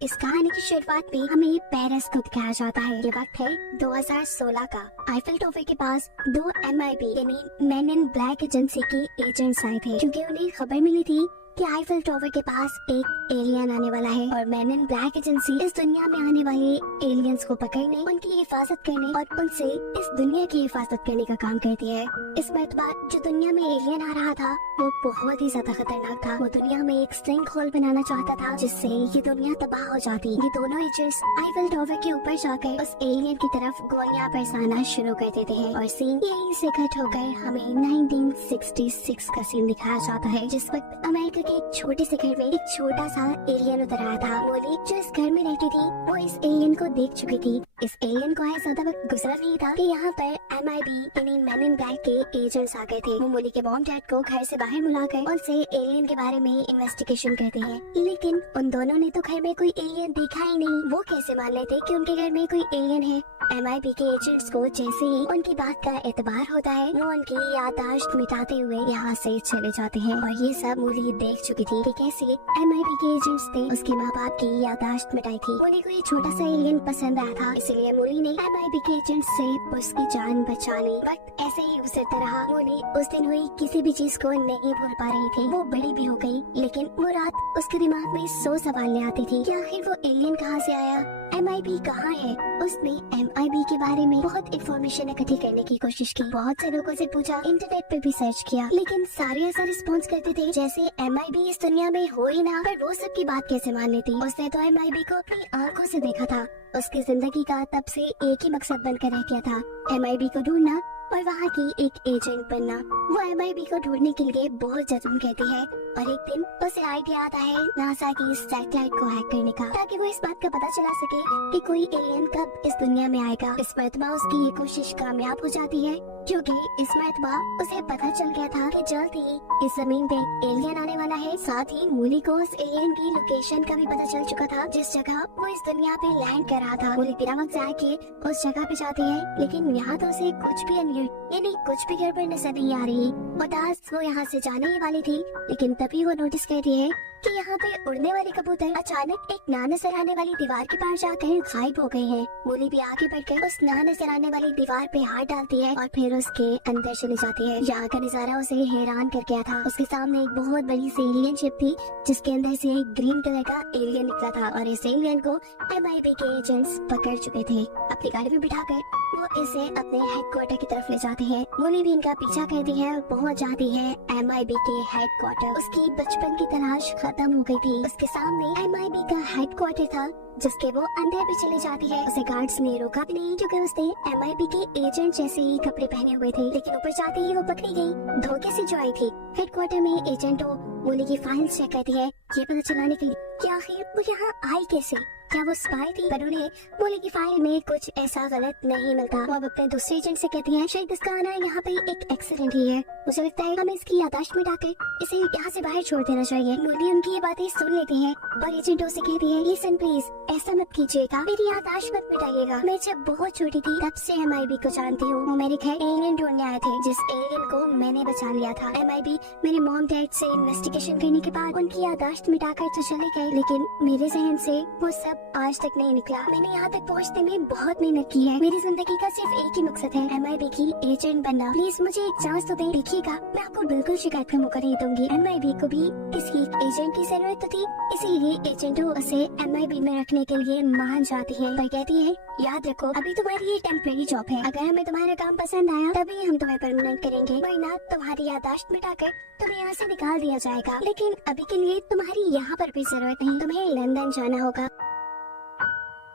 इस कहानी की शुरुआत में हमें पेरिस को दिखाया जाता है। ये वक्त है 2016 का। आईफिल टॉवर के पास दो MIB यानी मैन इन ब्लैक एजेंसी के एजेंट्स आए थे, क्योंकि उन्हें खबर मिली थी कि आईफिल टॉवर के पास एक एलियन आने वाला है और मैन इन ब्लैक एजेंसी इस दुनिया में आने वाले एलियंस को पकड़ने, उनकी हिफाजत करने और उनसे इस दुनिया की हिफाजत करने का काम करती है। इस मरतबा जो दुनिया में एलियन आ रहा था वो बहुत ही ज्यादा खतरनाक था। वो दुनिया में एक सिंक होल बनाना चाहता था जिससे ये दुनिया तबाह हो जाती। ये दोनों एजेंट्स आईफिल टॉवर के ऊपर जाकर उस एलियन की तरफ गोलियां बरसाना शुरू कर देते हैं और सीन यही से कट होकर हमें 1966 का सीन दिखाया जाता है, जिस वक्त अमेरिका के एक छोटे से घर में एक छोटा सा एलियन उतर आया था। मोली जो इस घर में रहती थी वो इस एलियन को देख चुकी थी। इस एलियन को आए ज्यादा वक्त गुजरा नहीं था कि यहाँ पर MIB यानी मैन इन ब्लैक के एजेंट्स आ गए थे। वो मोली के मॉम डैड को घर से बाहर बुलाकर उनसे एलियन के बारे में इन्वेस्टिगेशन करते हैं, लेकिन उन दोनों ने तो घर में कोई एलियन देखा ही नहीं। वो कैसे मान लेते कि उनके घर में कोई एलियन है। MIB के एजेंट्स को जैसे ही उनकी बात का एतबार होता है वो उनकी याददाश्त मिटाते हुए यहाँ से चले जाते हैं और ये सब मोली देख चुकी थी कि कैसे MIB के एजेंट्स ने उसके माँ बाप की याददाश्त मिटाई थी। मोली को ये छोटा सा एलियन पसंद आया था, इसलिए मोली ने MIB के एजेंट्स से उसकी जान बचा ली। वक्त ऐसे ही गुजरता रहा। मोली उस दिन हुई किसी भी चीज को नहीं भूल पा रही थी। वो बड़ी भी हो गई, लेकिन वो रात उसके दिमाग में 100 सवाल आती थी कि आखिर वो एलियन कहाँ से आया, MIB कहाँ है। उसने MIB के बारे में बहुत इन्फॉर्मेशन इकट्ठी करने की कोशिश की, बहुत से लोगों से पूछा, इंटरनेट पे भी सर्च किया, लेकिन सारे ऐसा रिस्पॉन्स करते थे जैसे MIB इस दुनिया में हो ही ना। पर वो सबकी बात कैसे मान लेती। उसने तो MIB को अपनी आंखों से देखा था। उसकी जिंदगी का तब से एक ही मकसद बनकर रह गया था, MIB को ढूंढना और वहाँ की एक एजेंट बनना। वो MIB को ढूंढने के लिए बहुत जतन करती है और एक दिन उसे आइडिया आता है नासा की सैटेलाइट को हैक करने का, ताकि वो इस बात का पता चला सके कि कोई एलियन कब इस दुनिया में आएगा। इस मरतबा उसकी ये कोशिश कामयाब हो जाती है, क्योंकि इस मरतबा उसे पता चल गया था कि जल्द ही इस जमीन पे एलियन आने वाला है। साथ ही मूली को उस एलियन की लोकेशन का भी पता चल चुका था, जिस जगह वो इस दुनिया पे लैंड कर रहा था। मूली बिना वक्त जाए के उस जगह पे जाती है, लेकिन यहाँ तो उसे कुछ भी यानी कुछ भी गड़बड़ नजर नहीं आ रही। उदास वो यहाँ से जाने ही वाली थी, लेकिन तभी वो नोटिस करती है कि यहाँ पे उड़ने वाले कबूतर अचानक एक ना नजर आने वाली दीवार के पास जाकर गायब हो गए हैं। मूली भी आगे बढ़कर उस ना नजर आने वाली दीवार पे हाथ डालती है और फिर उसके अंदर चली जाती है। यहाँ का नजारा उसे हैरान कर गया था। उसके सामने एक बहुत बड़ी सी एलियन शिप थी, जिसके अंदर से एक ग्रीन कलर का एलियन निकला था और इस एलियन को MIB के एजेंट्स पकड़ चुके थे। अपनी गाड़ी में बिठाकर वो इसे अपने हेडक्वार्टर की तरफ ले जाते हैं। मूली भी इनका पीछा करती है और पहुँच जाती है MIB के हेडक्वार्टर। उसकी बचपन की तलाश खत्म हो गई थी। उसके सामने MIB का हेडक्वार्टर था, जिसके वो अंदर भी चली जाती है। उसे गार्ड्स ने रोका भी नहीं, क्योंकि उसने MIB के एजेंट जैसे ही कपड़े पहने हुए थे। लेकिन ऊपर जाते ही वो पकड़ी गई, धोखे से जो आई थी। हेडक्वार्टर में एजेंट मूली की फाइल्स चेक करती है, ये पता चलाने के लिए कि आखिर वो यहाँ आई कैसे। क्या वो स्पाई थी? पर उन्हें मूली की फाइल में कुछ ऐसा गलत नहीं मिलता। वो अब अपने दूसरे एजेंट से कहती है, शायद इसका आना यहाँ पे एक एक्सीडेंट ही है। मुझे लगता है हमें इसकी याददाश्त मिटाकर इसे यहाँ से बाहर छोड़ देना चाहिए। मूली उनकी ये बातें सुन लेती है और एजेंट उसे कहती है, लिसन प्लीज, ऐसा मत कीजिएगा, मेरी याददाश्त मत मिटाइएगा। मैं जब बहुत छोटी थी तब से MIB को जानती हूँ। वो मेरे घर एलियन ढूंढने आए थे, जिस एलियन को मैंने बचा लिया था। MIB मेरे मॉम डैड से इन्वेस्टिगेशन करने के बाद उनकी याददाश्त मिटाकर तो चले गए, लेकिन मेरे जहन से वो सब आज तक नहीं निकला। मैंने यहाँ तक पहुँचने में बहुत मेहनत की है। मेरी जिंदगी का सिर्फ एक ही मकसद है, MIB की एजेंट बनना। प्लीज मुझे एक चांस तो दें। देखिएगा, मैं आपको बिल्कुल शिकायत का मौका नहीं दूंगी। MIB को भी किसी एजेंट की जरूरत तो थी, इसीलिए एजेंट उसे MIB में रखने के लिए मान जाती है। पर कहती है, याद रखो अभी तुम्हारी ये टेम्परेरी जॉब है, अगर हमें तुम्हारा काम पसंद आया तभी हम तुम्हें परमानेंट करेंगे, वरना तुम्हारी याददाश्त मिटाकर तुम्हें यहाँ से निकाल दिया जाएगा। लेकिन अभी के लिए तुम्हारी यहाँ पर भी जरूरत नहीं, तुम्हें लंदन जाना होगा।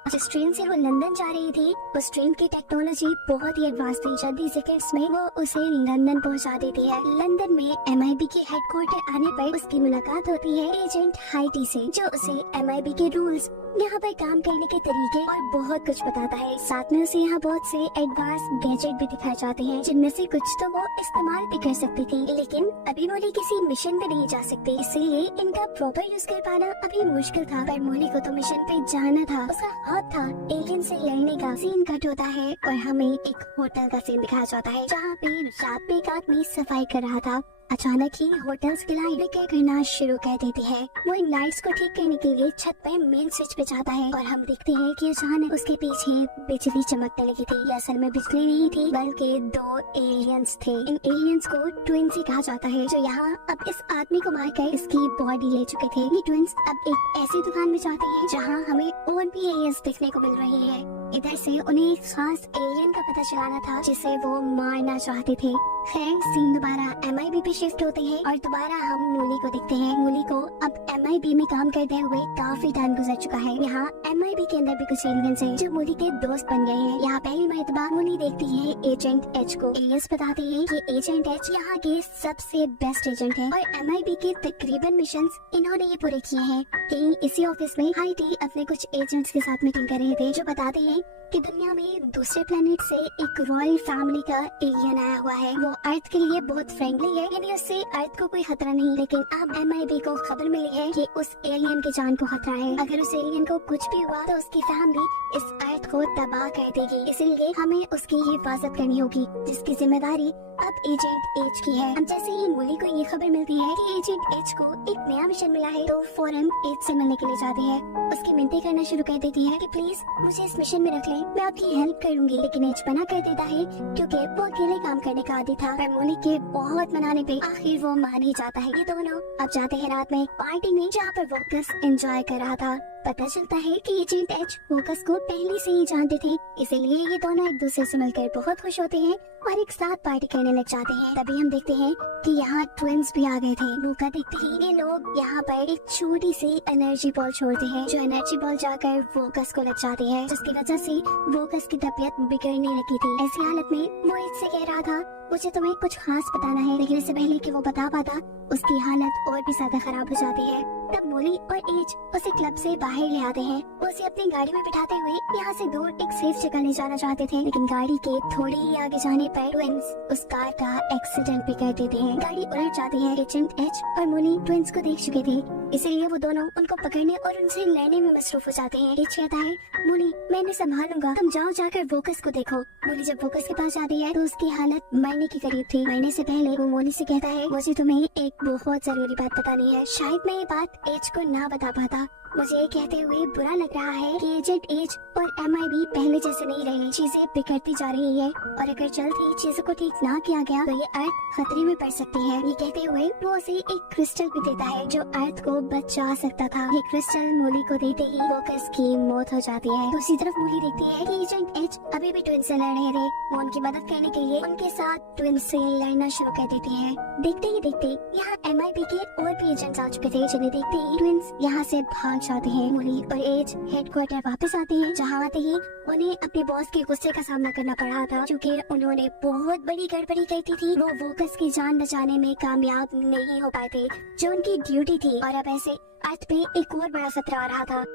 जिस ट्रेन से वो लंदन जा रही थी उस ट्रेन की टेक्नोलॉजी बहुत ही एडवांस थी। जल्द ही सेकंड्स में वो उसे लंदन पहुंचा देती है। लंदन में MIB के हेडक्वार्टर आने पर उसकी मुलाकात होती है एजेंट हाइटी से, जो उसे MIB के रूल्स, यहाँ पर काम करने के तरीके और बहुत कुछ बताता है। साथ में उसे यहाँ बहुत से एडवांस गैजेट भी दिखाए जाते हैं, जिनमें से कुछ तो वो इस्तेमाल भी कर सकती थी, लेकिन अभी मूली किसी मिशन पे नहीं जा सकती, इसीलिए इनका प्रॉपर यूज कर पाना अभी मुश्किल था। पर मूली को तो मिशन पे जाना था, उसका हक था एलियन से लड़ने का। सीन कट होता है और हमें एक होटल का सीन दिखाया जाता है, जहाँ पे रात में एक आदमी सफाई कर रहा था। अचानक ही होटल्स की लाइट फ्लिकर करना शुरू कर देती है। वो इन लाइट्स को ठीक करने के लिए छत पर मेन स्विच पे जाता है और हम देखते हैं कि अचानक उसके पीछे बिजली चमकने लगी थी। ये असल में बिजली नहीं थी बल्कि 2 एलियंस थे। इन एलियंस को ट्विंस ही कहा जाता है, जो यहाँ अब इस आदमी को मारकर इसकी बॉडी ले चुके थे। ये ट्विंस अब एक ऐसी दुकान में जाते हैं जहाँ हमें और भी एलियंस देखने को मिल रही है। इधर से उन्हें एक खास एलियन का पता चलाना था जिसे वो मारना चाहते थे। खैर सीन दोबारा MIB पे शिफ्ट होते हैं और दोबारा हम मूली को देखते हैं। मूली को अब MIB में काम करते हुए काफी टाइम गुजर चुका है। यहाँ MIB के अंदर भी कुछ एलियंस हैं जो मूली के दोस्त बन गए हैं। यहाँ पहली मर्तबा मूली देखती है एजेंट H को। एलियंस बताते हैं कि एजेंट H यहाँ के सबसे बेस्ट एजेंट है और MIB के तकरीबन मिशन इन्होंने ये पूरे किए हैं। कहीं इसी ऑफिस में हाइटी अपने कुछ एजेंट्स के साथ मीटिंग कर रहे थे जो बताते हैं कि दुनिया में दूसरे प्लेनेट से एक रॉयल फैमिली का एलियन आया हुआ है। वो अर्थ के लिए बहुत फ्रेंडली है, यानी उससे अर्थ को कोई खतरा नहीं। लेकिन अब MIB को खबर मिली है कि उस एलियन की जान को खतरा है। अगर उस एलियन को कुछ भी हुआ तो उसकी फैमिली इस अर्थ को तबाह कर देगी। इसलिए हमें उसकी हिफाजत करनी होगी, जिसकी जिम्मेदारी अब एजेंट H की है। अब जैसे ही मूली को ये खबर मिलती है कि एजेंट H को एक नया मिशन मिला है तो फौरन H से मिलने के लिए जाती है। उसकी मिन्नतें करना शुरू कर देती है कि प्लीज मुझे इस मिशन में रख ले, मैं आपकी हेल्प करूंगी। लेकिन H मना कर देता है क्योंकि वो अकेले काम करने का आदी था। पर मूली के बहुत मनाने पे आखिर वो मान ही जाता है। ये दोनों अब जाते हैं रात में पार्टी में जहाँ पर वोकस एंजॉय कर रहा था। पता चलता है कि एजेंट H वोकस को पहले से ही जानते थे, इसीलिए ये दोनों एक दूसरे से मिलकर बहुत खुश होते हैं और एक साथ पार्टी करने लग जाते हैं। तभी हम देखते हैं कि यहाँ ट्विंस भी आ गए थे। मौका देखते ही ये लोग यहाँ पर एक छोटी सी एनर्जी बॉल छोड़ते हैं, जो एनर्जी बॉल जाकर वोकस को लग जाती है, जिसकी वजह से वोकस की तबीयत बिगड़ने लगी थी। ऐसी हालत में वो इससे कह रहा था मुझे तुम्हें कुछ खास बताना है, लेकिन इससे पहले कि वो बता पाता उसकी हालत और भी ज्यादा खराब हो जाती है। तब मूली और एज उसे क्लब से बाहर ले आते हैं। वो उसे अपनी गाड़ी में बिठाते हुए यहाँ से दूर एक सेफ जगह ले जाना चाहते थे, लेकिन गाड़ी के थोड़े ही आगे जाने पर ट्विंस उस कार का एक्सीडेंट भी कर देते हैं। गाड़ी उलट जाती है। एजेंट H और मूली ट्विंस को देख चुके थे, इसलिए वो दोनों उनको पकड़ने और उनसे लड़ने में मसरूफ हो जाते हैं। एज कहता है मूली मैं इन्हें संभालूंगा, तुम जाओ जाकर वोकस को देखो। मूली जब वोकस के पास जाती है तो उसकी हालत मरने के करीब थी। मरने से पहले वो मूली से कहता है मुझे तुम्हें एक बहुत जरूरी बात बतानी है। शायद मैं ये बात H को ना बता पाता। मुझे ये कहते हुए बुरा लग रहा है कि एजेंट H और MIB पहले जैसे नहीं रहे। चीजें बिगड़ती जा रही है और अगर जल्द ही चीजों को ठीक ना किया गया तो ये अर्थ खतरे में पड़ सकती है। ये कहते हुए वो उसे एक क्रिस्टल भी देता है जो अर्थ को बचा सकता था। ये क्रिस्टल मूली को देते ही वोकस की मौत हो जाती है। दूसरी तरफ मूली देखती है कि एजेंट H अभी भी ट्विंस से लड़ रहे थे। वो उनकी मदद करने के लिए उनके साथ ट्विंस से लड़ना शुरू कर देती है। देखते ही देखते यहाँ MIB के और भी एजेंट्स आ चुके थे, जिन्हें देखते ही ट्विंस यहाँ से भाग जाते हैं। मूली और एज हेडक्वार्टर वापस आते हैं, जहाँ आते ही उन्हें अपने बॉस के गुस्से का सामना करना पड़ा था, क्योंकि उन्होंने बहुत बड़ी गड़बड़ी कर दी थी। वो वोकस की जान बचाने में कामयाब नहीं हो पाए थे, जो उनकी ड्यूटी थी, और अब ऐसे अर्थ पे एक और बड़ा खतरा आ रहा था।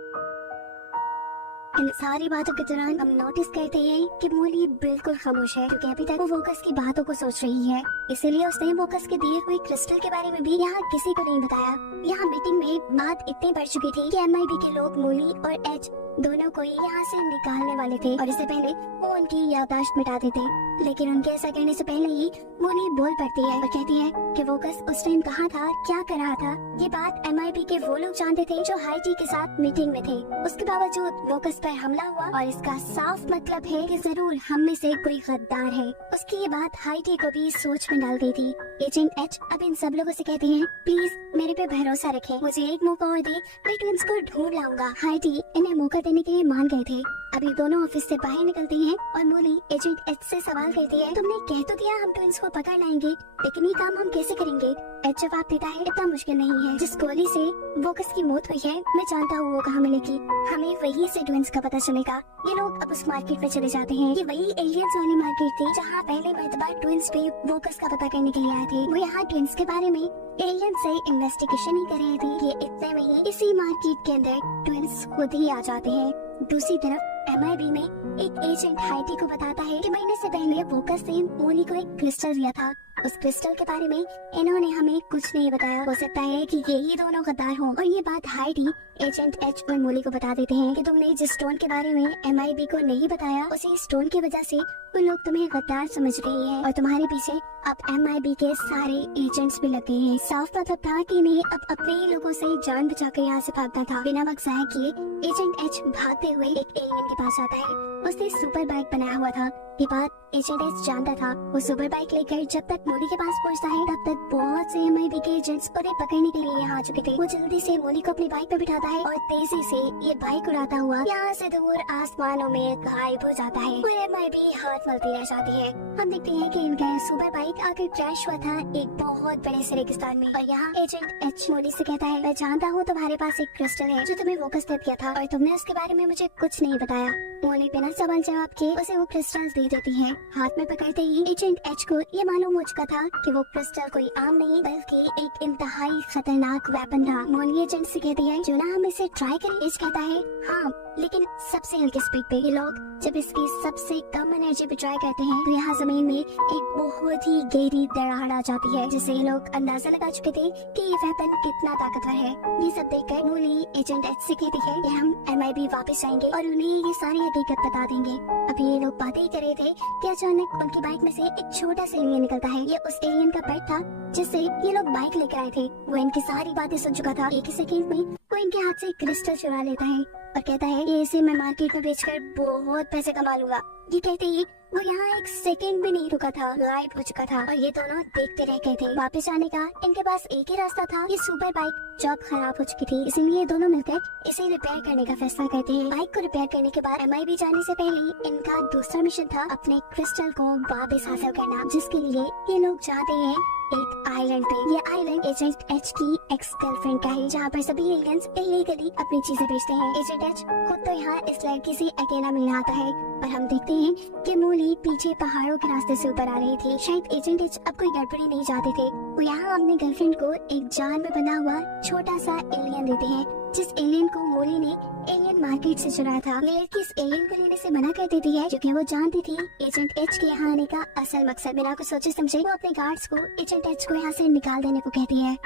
इन सारी बातों के दौरान हम नोटिस करते हैं कि मूली बिल्कुल खामोश है, क्योंकि अभी तक वो वोकस की बातों को सोच रही है। इसलिए उसने वोकस के दिए हुए क्रिस्टल के बारे में भी यहाँ किसी को नहीं बताया। यहाँ मीटिंग में बात इतनी बढ़ चुकी थी कि MIB के लोग मूली और H दोनों को यहाँ से निकालने वाले थे और इससे पहले वो उनकी याददाश्त मिटा देते। लेकिन उनके ऐसा करने से पहले ही मूली बोल पड़ती है और कहती है कि वोकस उस टाइम कहाँ था, क्या कर रहा था। ये बात MIB के वो लोग जानते थे जो हाइटी के साथ मीटिंग में थे। उसके बावजूद वोकस पर हमला हुआ और इसका साफ मतलब है कि जरूर हम में से कोई गद्दार है। उसकी ये बात हाइटी को भी सोच में डाल गई थी। एजेंट H अब इन सब लोगों से कहते हैं प्लीज मेरे पे भरोसा रखें, मुझे एक मौका और दे, मैं ट्विंस को ढूंढ लाऊंगा। हाइटी इन्हें मौका देने के लिए मान गए थे। अभी दोनों ऑफिस से बाहर निकलते हैं और मूली एजेंट H से सवाल करती है तुमने कह तो दिया हम ट्विंस को पकड़ लाएंगे, लेकिन ये काम हम कैसे करेंगे। H जवाब देता है इतना मुश्किल नहीं है, जिस गोली से वोकस की मौत हुई है मैं जानता हूँ वो कहाँ मिलेगी, हमें वहीं से ट्विंस का पता चलेगा। ये लोग अब उस मार्केट में चले जाते हैं। ये वही एलियंस वाली मार्केट थी जहाँ पहले मर्तबा ट्विंस पे वोकस का पता करने के लिए आए थे। वो यहाँ ट्विंस के बारे में एलियन से इन्वेस्टिगेशन ही कर रहे थे कि इतने में ही इसी मार्केट के अंदर ट्विंस खुद ही आ जाते हैं। दूसरी तरफ MIB में एक एजेंट हाइटी को बताता है कि महीने से पहले वोकस ने मोली को एक क्रिस्टल दिया था। उस क्रिस्टल के बारे में इन्होंने हमें कुछ नहीं बताया। हो सकता है कि यही दोनों गद्दार हों। और ये बात हाइटी एजेंट एच और मोली को बता देते हैं कि तुमने जिस स्टोन के बारे में MIB को नहीं बताया, उसी स्टोन की वजह से उन लोग तुम्हें गद्दार समझ रही है और तुम्हारे पीछे अब MIB के सारे एजेंट्स भी लगे हैं। साफ मतलब था कि इन्हें अब अपने ही लोगों से जान बचाकर यहाँ से भागना था। बिना वक्त जाया किए एजेंट एच भागते हुए एक एलियन के पास आता है। उसने सुपर बाइक बनाया हुआ था। ये बात एजेंट एच जानता था। वो सुपर बाइक लेकर जब तक मोली के पास पहुंचता है, तब तक बहुत से MIB के एजेंट्स उन्हें पकड़ने के लिए यहाँ आ चुके थे। वो जल्दी से मोली को अपनी बाइक पे बिठाता है और तेजी से ये बाइक उड़ाता हुआ यहाँ से दूर आसमानों में गायब हो जाता है और MIB हाथ मलती रह जाती है। हम देखते हैं कि इनका सुपर बाइक आकर क्रैश हुआ था एक बहुत बड़े से रेगिस्तान में। और यहाँ एजेंट एच मोली से कहता है, मैं जानता हूँ तुम्हारे पास एक क्रिस्टल है जो तुम्हें वोकस ने दिया था और तुमने उसके बारे में मुझे कुछ नहीं बताया। मोली बिना सवाल जवाब के उसे वो क्रिस्टल दे देती है। हाथ में पकड़ते ही एजेंट एच को ये मालूम हो चुका था कि वो क्रिस्टल कोई आम नहीं बल्कि एक इंतहाई खतरनाक वेपन था। मोली एजेंट से कहती है, जो ना हम इसे ट्राई करें। एज कहता है, हाँ, लेकिन सबसे हल्के स्पीड पे। ये लोग जब इसकी सबसे कम एनर्जी पे ट्राई करते हैं तो यहाँ जमीन में एक बहुत ही गहरी दरार आ जाती है, जिससे ये लोग अंदाजा लगा चुके थे कि ये वेपन कितना ताकतवर है। ये सब देखकर मोली एजेंट एच से कहती है कि हम MIB वापस जाएंगे और उन्हें ये सारी हकीकत बता देंगे। अभी ये लोग बातें ही कर रहे थे कि अचानक उनकी बाइक में से एक छोटा सा एलियन निकलता है। ये उस एलियन का पेट था जिससे ये लोग बाइक लेकर आए थे। वो इनकी सारी बातें सुन चुका था। एक ही सेकंड में वो इनके हाथ से क्रिस्टल चुरा लेता है और कहता है कि इसे मैं मार्केट में बेचकर बहुत पैसे कमा लूंगा। ये कहते ही वो यहाँ एक सेकंड भी नहीं रुका था, गायब हो चुका था और ये दोनों देखते रह गए थे। वापस आने का इनके पास एक ही रास्ता था। ये सुपर बाइक जॉब खराब हो चुकी थी, इसीलिए दोनों मिलकर इसे रिपेयर करने का फैसला करते हैं। बाइक को रिपेयर करने के बाद MIB जाने से पहले इनका दूसरा मिशन था अपने क्रिस्टल को वापस हासिल करना, जिसके लिए ये लोग जाते हैं एक आइलैंड पे। ये आइलैंड एजेंट एच की एक्स गर्लफ्रेंड का है, जहाँ पर सभी एलियंस इलीगली अपनी चीजें बेचते हैं। एजेंट एच खुद तो यहाँ इस लड़की से अकेला मिलने आता है और हम देखते हैं कि मोली पीछे पहाड़ों के रास्ते से ऊपर आ रही थी। शायद एजेंट एच अब कोई गड़बड़ी नहीं चाहते थे। वो यहाँ अपने गर्लफ्रेंड को एक जान में बना हुआ छोटा सा एलियन देते हैं, जिस एलियन को मोली ने एलियन मार्केट से चुराया था। लड़की इस एलियन को लेने से मना कर देती है क्योंकि वो जानती थी एजेंट एच के यहाँ आने का असल मकसद। बिना कुछ सोचे समझे वो अपने गार्ड्स को एजेंट एच को यहाँ से निकाल देने को कहती है।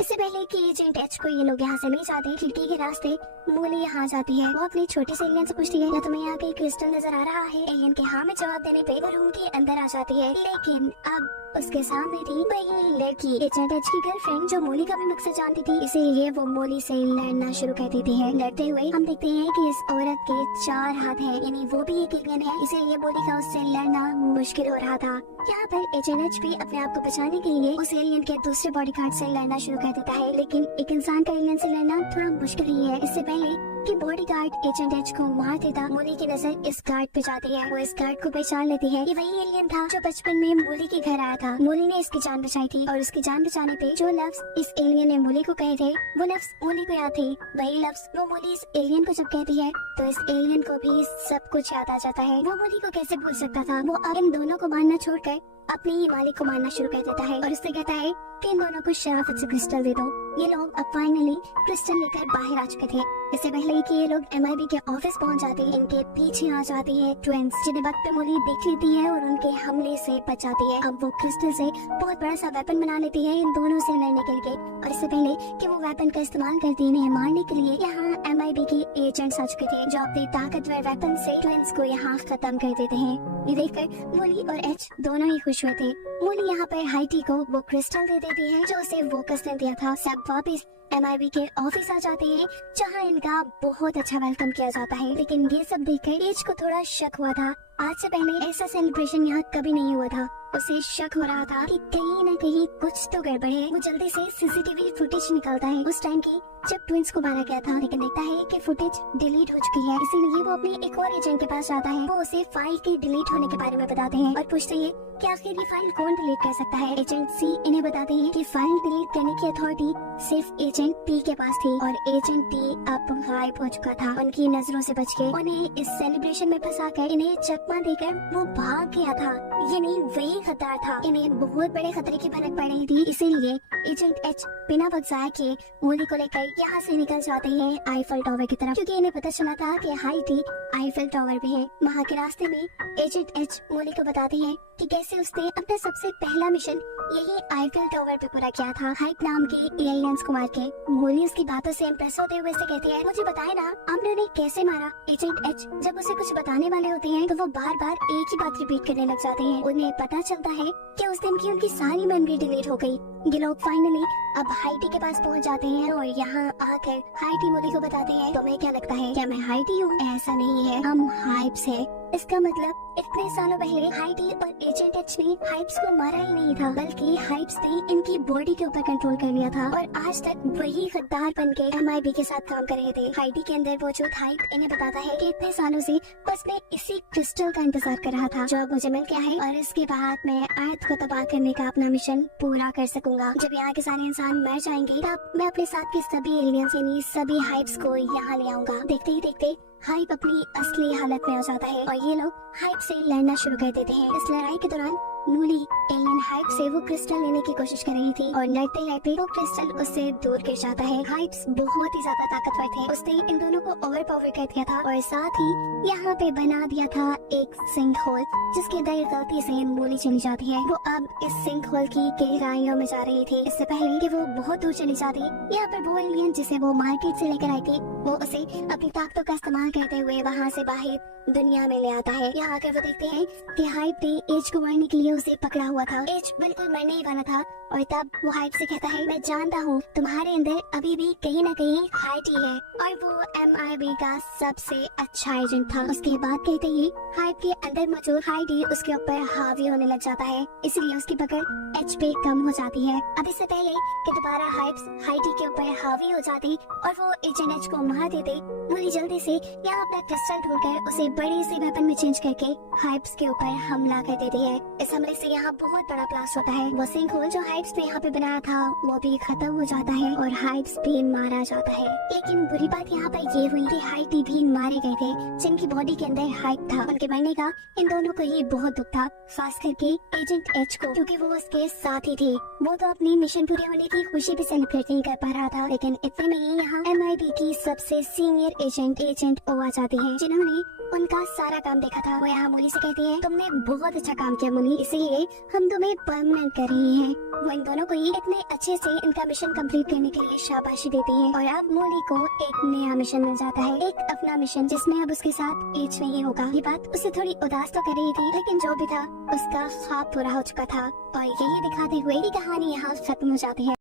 इससे पहले कि एजेंट एच को ये लोग यहाँ से ले जाते, खिड़की के रास्ते मोली यहाँ जाती है। वो अपने छोटे से एलियन से पूछती है, क्या तुम्हें यहाँ कहीं क्रिस्टल नजर आ रहा है? एलियन के हाँ में जवाब देने पे वो रूम के अंदर आ जाती है, लेकिन अब उसके सामने थी वही लड़की एजेंट एच की गर्लफ्रेंड जो मोली का भी मकसद जानती थी। इसीलिए वो मोली से लड़ना शुरू कर देती है। लड़ते हुए हम देखते हैं कि इस औरत के 4 हाथ हैं, यानी वो भी एक एलियन है, इसीलिए मोली का उससे लड़ना मुश्किल हो रहा था। यहाँ पर एजेंट एच भी अपने आप को बचाने के लिए उस एलियन के दूसरे बॉडीगार्ड से लड़ना शुरू कर देता है, लेकिन एक इंसान का एलियन से लड़ना थोड़ा मुश्किल ही है। इससे पहले कि बॉडीगार्ड एजेंट एच को मार देता, मोली की नजर इस गार्ड पे जाती है। वो इस गार्ड को पहचान लेती है। ये वही एलियन था जो बचपन में मोली के घर आया था। मोली ने इसकी जान बचाई थी और उसकी जान बचाने पे जो लफ्ज इस एलियन ने मोली को कहे थे, वो लफ्ज मोली को याद थे। वही लफ्ज वो मोली इस एलियन को जब कहती है तो इस एलियन को भी सब कुछ याद आ जाता है। वो मोली को कैसे भूल सकता था। वो अब इन दोनों को मारना छोड़कर अपने ही मालिक को मारना शुरू कर देता है और उससे कहता है कि इन दोनों को शराफत से क्रिस्टल दे दो। ये लोग अब फाइनली क्रिस्टल लेकर बाहर आ चुके थे। इससे पहले कि ये लोग MIB के ऑफिस पहुंच जाते हैं, इनके पीछे आ जाती है ट्विंस, जिन्हें वक्त पे मोली देख लेती है और उनके हमले से बच जाती है। अब वो क्रिस्टल से बहुत बड़ा सा वेपन बना लेती है इन दोनों से लड़ने के लिए। और इससे पहले कि वो वेपन का इस्तेमाल करती इन्हें मारने के लिए, यहाँ MIB के एजेंट्स आ चुके थे जो अपने ताकतवर वेपन से ट्विंस को यहाँ खत्म कर देते हैं। ये देखकर मोली और एच दोनों ही खुश हुए थे। मोली यहाँ पर हाइटी को वो क्रिस्टल दे देती है जो उसे वोकस ने दिया था। सब वापस MIB के ऑफिस आ जाते हैं जहाँ इनका बहुत अच्छा वेलकम किया जाता है, लेकिन ये सब देखकर एज को थोड़ा शक हुआ था। आज से पहले ऐसा सेलिब्रेशन यहाँ कभी नहीं हुआ था। उसे शक हो रहा था कि कहीं न कहीं कुछ तो गड़बड़ है। वो जल्दी से CCTV फुटेज निकालता है उस टाइम की जब ट्विंस को मारा गया था, लेकिन देखता है कि फुटेज डिलीट हो चुकी है। इसीलिए वो अपने एक और एजेंट के पास जाता है। वो उसे फाइल के डिलीट होने के बारे में बताते हैं और पूछते हैं कि आखिर ये फाइल कौन डिलीट कर सकता है। एजेंट C इन्हें बताते हैं कि फाइल डिलीट करने की अथॉरिटी सिर्फ एजेंट पी के पास थी और एजेंट टी अब गायब हो चुका था। उनकी नजरों से बच के उन्हें इस सेलिब्रेशन में फंसाकर इन्हें चकमा देकर वो भाग गया था। यानी वही खतरा था। इन्हें बहुत बड़े खतरे की भनक पड़ रही थी, इसीलिए एजेंट एच बिना वक्त जाए किए मूली को लेकर यहाँ से निकल जाते हैं आईफल टावर की तरफ, क्योंकि इन्हें पता चला था कि हाइटी आईफल टावर पे है। वहाँ के रास्ते में एजेंट एच मूली को बताते हैं कि कैसे उसने अपना सबसे पहला मिशन यही आईफल टावर पे पूरा किया था हाइट नाम के एलियंस को मार के। मूली उसकी बातों से इम्प्रेस होते हुए से कहती है, मुझे बताए ना आपने उन्हें कैसे मारा। एजेंट एच जब उसे कुछ बताने वाले होते हैं तो वो बार बार एक ही बात रिपीट करने लग जाते हैं। उन्हें पता चलता है कि उस दिन की उनकी सारी मेमोरी डिलीट हो गई। ये लोग फाइनली अब हाइटी के पास पहुंच जाते हैं और यहाँ आकर हाइटी मूली को बताते हैं, तुम्हें क्या लगता है क्या मैं हाइटी हूँ? ऐसा नहीं है, हम हाइप्स हैं। इसका मतलब इतने सालों पहले हाइटी और एजेंट एच ने हाइप्स को मारा ही नहीं था, बल्कि हाइप्स ने इनकी बॉडी के ऊपर कंट्रोल कर लिया था और आज तक वही गद्दार बनके MIB के साथ काम कर रहे थे। हाइटी के अंदर मौजूद हाइप इन्हें बताता है कि इतने सालों से बस मैं इसी क्रिस्टल का इंतजार कर रहा था जो अब मुझे मिल गया है और इसके बाद मैं अर्थ को तबाह करने का अपना मिशन पूरा कर सकूंगा। जब यहाँ के सारे इंसान मर जाएंगे तब मैं अपने साथ के सभी एलियंस यानी सभी हाइप्स को यहाँ ले आऊंगा। देखते ही देखते हाइप अपनी असली हालत में आ जाता है और ये लोग हाइप से लड़ना शुरू कर देते हैं। इस लड़ाई के दौरान मूली एलियन हाइप से वो क्रिस्टल लेने की कोशिश कर रही थी और लड़ते लड़ते वो क्रिस्टल उससे दूर गिर जाता है। हाइप्स बहुत ही ज्यादा ताकतवर थे, उसने इन दोनों को ओवर पावर कर दिया था और साथ ही यहाँ पे बना दिया था एक सिंक होल जिसके अंदर गलती से मूली चली जाती है। वो अब इस सिंक होल की गहराइयों में जा रही थी। इससे पहले कि वो बहुत दूर चली जाती, यहाँ पर वो एलियन जिसे वो मार्केट से लेकर आई थी वो उसे अपनी ताकतों का इस्तेमाल करते हुए वहाँ से बाहर दुनिया में ले आता है। यहाँ आकर वो देखते हैं कि हाइप ने एज को मारने के लिए उसे पकड़ा हुआ था। एज बिल्कुल मरने ही वाला था और तब वो हाइप से कहता है, मैं जानता हूँ तुम्हारे अंदर अभी भी कहीं न कहीं हाइटी है और वो MIB का सबसे अच्छा एजेंट था। उसके बाद कहते ही हाइप के अंदर मौजूद हाइटी उसके ऊपर हावी होने लग जाता है, इसलिए उसकी पकड़ एच पे कम हो जाती है। अब इससे पहले कि दोबारा हाइप्स हाइटी के ऊपर हावी हो जाती और वो एजेंट एच को मार देते, मूली जल्दी से यहाँ अपना क्रिस्टल ढूंढकर उसे बड़े से वेपन में चेंज करके हाइप्स के ऊपर हमला कर देती है। इस हमले से यहाँ बहुत बड़ा ब्लास्ट होता है। वो सिंक होल जो हाइप्स ने यहाँ पे बनाया था वो भी खत्म हो जाता है और हाइप्स भी मारा जाता है। लेकिन बुरी बात यहाँ पर ये हुई कि हाइटी भी मारे गए थे जिनकी बॉडी के अंदर हाइप था। उनके मरने का इन दोनों को ही बहुत दुख था, खास करके एजेंट एच को, क्योंकि वो उसके साथ ही थी। वो तो अपनी मिशन पूरे होने की खुशी भी सेलिब्रेट नहीं कर पा रहा था। लेकिन इतने में ही यहाँ MIB की सबसे सीनियर एजेंट ओ आ जाती है जिन्होंने उनका सारा काम देखा था। वो यहाँ मूली से कहती है, तुमने बहुत अच्छा काम किया मूली, इसीलिए हम तुम्हें परमानेंट कर रहे हैं। वो इन दोनों को ही इतने अच्छे से इनका मिशन कंप्लीट करने के लिए शाबाशी देती है और अब मूली को एक नया मिशन मिल जाता है, एक अपना मिशन जिसमें अब उसके साथ एज नहीं होगा। ये बात उसे थोड़ी उदास तो कर रही थी, लेकिन जो भी था उसका ख्वाब पूरा हो चुका था और यही दिखाते हुए कहानी यहाँ खत्म हो जाती है।